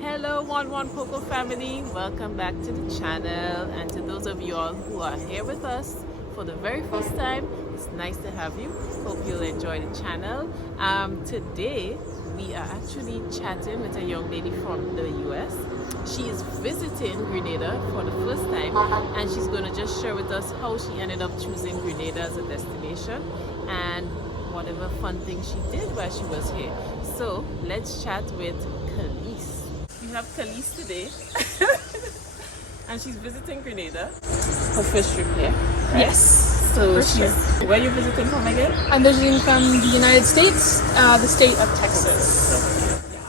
Hello, One Coco family. Welcome back to the channel, and to those of you all who are here with us for the very first time, it's nice to have you. Hope you'll enjoy the channel. Today we are actually chatting with a young lady from the US. She is visiting Grenada for the first time, and she's going to just share with us how she ended up choosing Grenada as a destination and whatever fun thing she did while she was here. So let's chat with Calise. We have Calise today and she's visiting Grenada. Her first trip here, right? Yes. So where are you visiting from again? I'm visiting from the United States, the state of Texas. Yeah.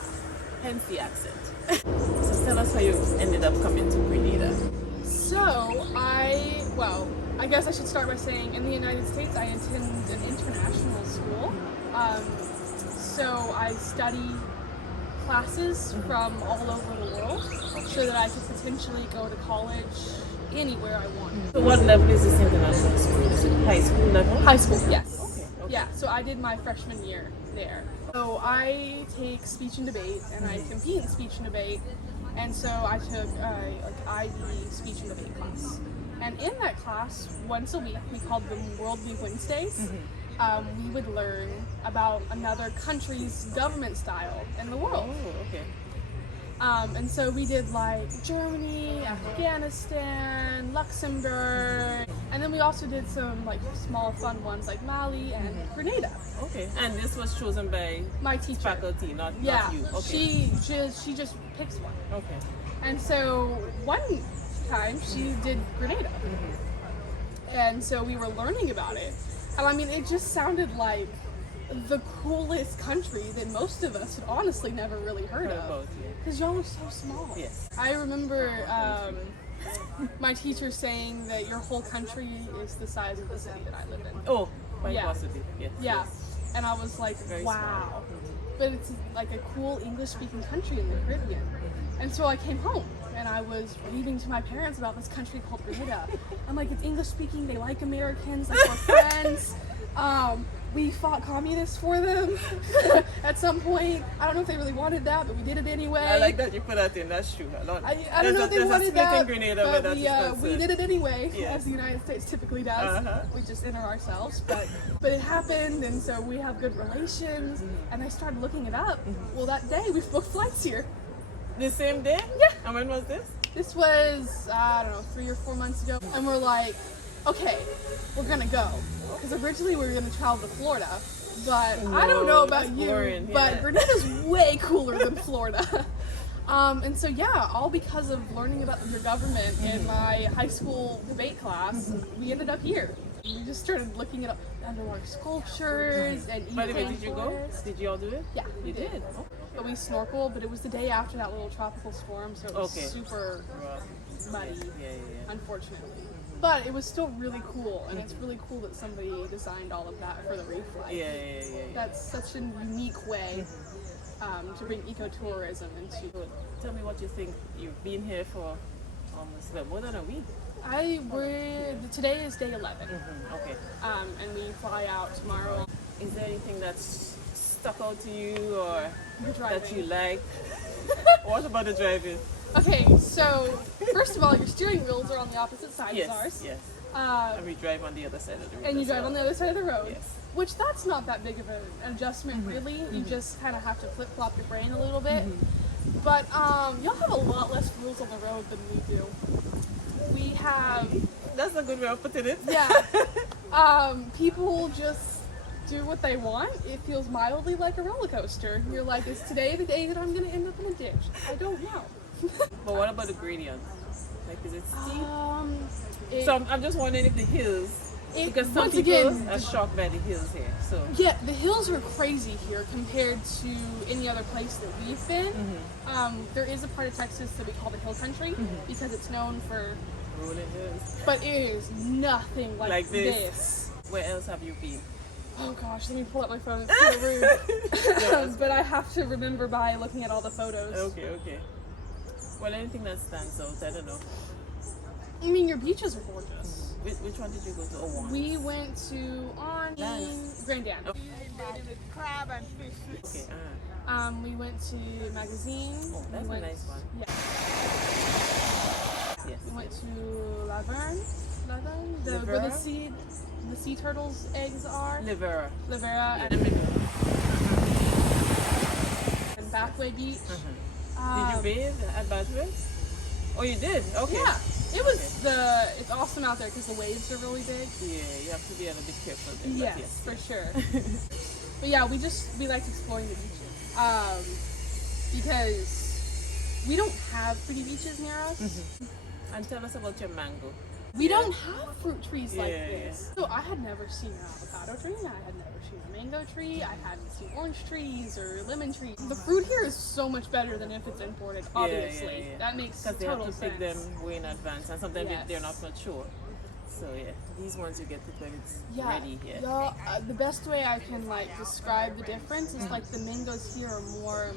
Hence the accent. So tell us how you ended up coming to Grenada. So I guess I should start by saying in the United States I attend an international school. So I study classes from all over the world so that I could potentially go to college anywhere I want. So what level is this international school? Is it high school level? High school, yes. Okay. Yeah, so I did my freshman year there. So I take speech and debate, and I compete in speech and debate, and so I took IB speech and debate class. And in that class, once a week, we called them Worldly Wednesdays. We would learn about another country's government style in the world. Oh, okay. And so we did like Germany, Afghanistan, Luxembourg, and then we also did some like small fun ones like Mali and Grenada. Okay. And this was chosen by My teacher. faculty, not you. Okay. She just picks one. Okay. And so one time she did Grenada. And so we were learning about it. And I mean, it just sounded like the coolest country that most of us had honestly never really heard of. Because y'all are so small. Yes. I remember my teacher saying that your whole country is the size of the city that I live in. Oh, quite Yeah. possibly. Yes. Yeah. Yes. And I was like, Very wow. small. But it's like a cool English-speaking country in the Caribbean. And so I came home and I was reading to my parents about this country called Grenada. I'm like, it's English-speaking, they like Americans, like we're friends. We fought communists for them at some point. I don't know if they really wanted that, but we did it anyway. I like that you put that in. That's true. I don't know if they wanted that, Grenada but we did it anyway, Yes. as the United States typically does. We just enter ourselves, but it happened, and so we have good relations. And I started looking it up. Well, that day we booked flights here. The same day? Yeah. And when was this? This was, I don't know, 3 or 4 months ago. And we're like, okay, we're gonna go. Because originally we were gonna travel to Florida. But I don't know about you, boring, but yeah. Grenada's way cooler than Florida. And so yeah, all because of learning about your government in my high school debate class, we ended up here. We just started looking at underwater sculptures and eating. By the way, did you go? rainforests. Did you all do it? Yeah, we You did? did. Okay. But we snorkeled, but it was the day after that little tropical storm, so it was Okay. super muddy, Yeah. unfortunately. But it was still really cool, and it's really cool that somebody designed all of that for the reef life. Yeah. That's such a unique way to bring ecotourism into. Tell me what you think. You've been here for almost more than a week. Today is day 11, Okay. and we fly out tomorrow. Is there anything that's stuck out to you or The that you driving. like? What about the driving? Okay, so first of all, your steering wheels are on the opposite side Yes. as ours. Yes. Uh, And we drive on the other side of the road. and you as drive well. on the other side of the road. Yes. Which that's not that big of an adjustment really. You just kind of have to flip-flop your brain a little bit. But y'all have a lot less rules on the road than we do. We have, That's a good way of putting it. yeah, people just do what they want. It feels mildly like a roller coaster. You're like, is today the day that I'm going to end up in a ditch? I don't know. But what about the gradient? Like, is it steep? It- So I'm just wondering if the hills, because some once people again, are shocked by the hills here. So yeah, the hills are crazy here compared to any other place that we've been. There is a part of Texas that we call the Hill Country because it's known for, rolling hills. but it is nothing like this. Where else have you been? Oh gosh, let me pull up my phone. It's so rude. But I have to remember by looking at all the photos. Okay. Well, anything that stands out, I don't know. I mean, your beaches are gorgeous. Which one did you go to? Oh, one. We went to Nice. Grenada. Okay. We went to Magazine. Oh, that's a nice one. Yeah. Yes. We went to Laverne, where the sea turtles' eggs are. Livera. Livera Yeah. and Bathway Beach. Did you bathe at Bathway? Oh, you did? Okay. Yeah. It's awesome out there because the waves are really big. Yeah, you have to be a little bit careful there. Yes, for sure. But yeah, we liked exploring the beaches. Because we don't have pretty beaches near us. And tell us about your mango. We don't have fruit trees like Yeah, this. So I had never seen an avocado tree, I had never seen a mango tree, I hadn't seen orange trees or lemon trees. The fruit here is so much better than if it's imported, obviously. That makes Because they total have to sense. pick them way in advance, and sometimes Yes. they're not mature. So yeah, these ones you get to when it's Yeah, ready here. y'all, the best way I can like describe the difference is like the mangoes here are more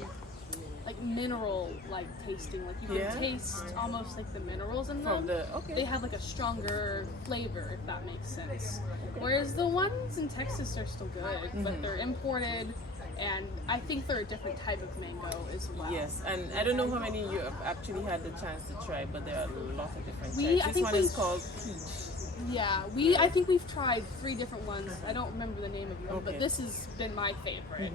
like mineral like tasting. Like you can taste almost like the minerals in them. They have like a stronger flavor, if that makes sense. Whereas the ones in Texas are still good, but they're imported. And I think they're a different type of mango as well. Yes, and I don't know how many you have actually had the chance to try, but there are a lot of different types. I This think one is called peach. Yeah, I think we've tried 3 different ones. I don't remember the name of them, but this has been my favorite.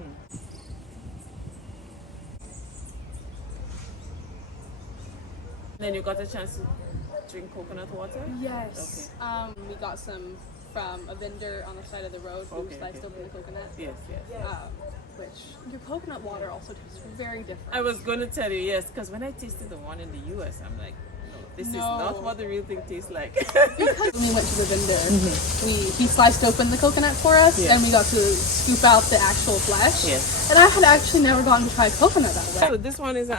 Then you got a chance to drink coconut water? Yes. We got some from a vendor on the side of the road who sliced open the coconut. Yes. Which your coconut water also tastes very different. I was going to tell you, yes, because when I tasted the one in the US, I'm like, no, this is not what the real thing tastes like. Because when we went to the vendor, he sliced open the coconut for us, and we got to scoop out the actual flesh. Yes. And I had actually never gotten to try coconut that way. So this one is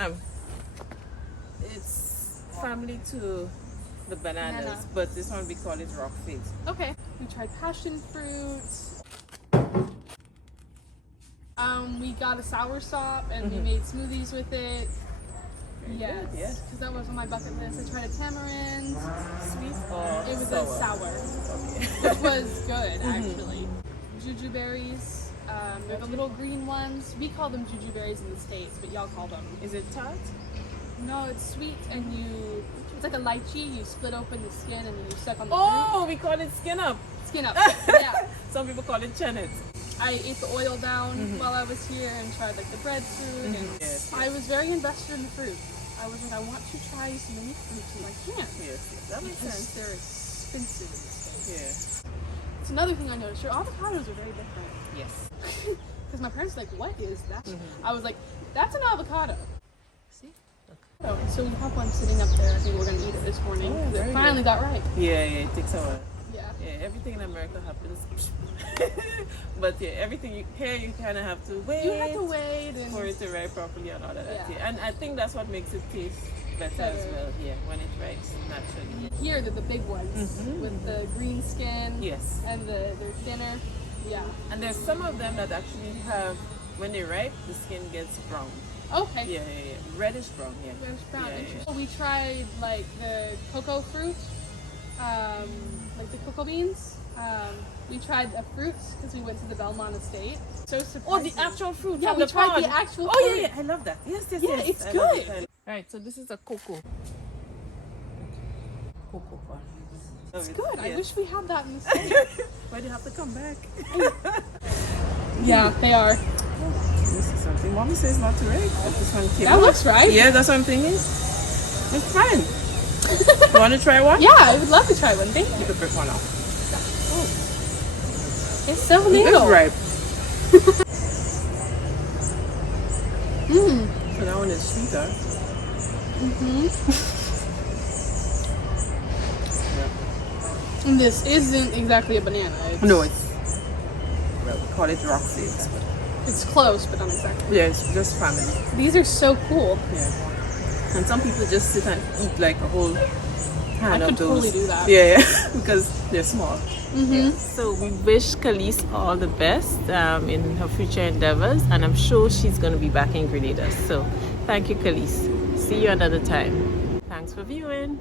it's family to the bananas, but this one we call it rock fig. Okay. We tried passion fruit. We got a soursop and we made smoothies with it. Yes, because that was on my bucket list. I tried a tamarind. Sweet or It was sour? a sour, which was good actually. Jujuberries. They're the little green ones. We call them jujuberries in the States, but y'all call them. Is it tart? No, it's sweet and it's like a lychee. You split open the skin and then you suck on the Oh, we call it skin up. fruit. Skin up. Yeah. Some people call it chenet. I ate the oil down while I was here and tried like the breadfruit and I was very invested in the fruit. I was like, I want to try so many fruits and I can't. Yes, that makes sense. They're expensive in the States. Yeah. It's another thing I noticed. Your avocados are very different. Yes. Because my parents were like, what is that? I was like, that's an avocado. See? Oh, so we have one sitting up there. I think we're going to eat it this morning. Oh, It finally got ripe. Yeah, it takes a while. Yeah. Yeah, everything in America happens. But yeah, everything here you kind of have to wait. You have to wait for it to ripe properly and all of that. Yeah. And I think that's what makes it taste better as well here when it ripes naturally. Here, they're the big ones with the green skin. Yes. And they're thinner. Yeah. And there's some of them that actually have, when they ripe, the skin gets brown. Okay. Yeah. Reddish brown, yeah. Reddish brown. Yeah. Interesting. We tried like the cocoa fruit, like the cocoa beans. We tried a fruit because we went to the Belmont Estate. So surprising. Oh, the actual fruit Yeah, from we the tried pod. the actual Oh, fruit. yeah, I love that. Yes. Yeah, it's I love good. it. Right, so this is a cocoa. Cocoa pod. It's good. I wish we had that in the States. Why do you have to come back? Yeah, they are. This is something. Mommy says not to right. But this one came That out. looks right. Yeah, that's what I'm thinking. It's fine. You want to try one? Yeah, I would love to try one. Thank you. You could break one out. It's so It's little. ripe. Mmm. So that one is sweeter. And this isn't exactly a banana. No, we call it rock figs. It's close, but not exactly. Yeah, it's just family. These are so cool. Yeah. And some people just sit and eat like a whole hand I of could those. totally do that. Yeah, because they're small. So we wish Calise all the best in her future endeavors, and I'm sure she's going to be back in Grenada. So thank you, Calise. See you another time. Thanks for viewing.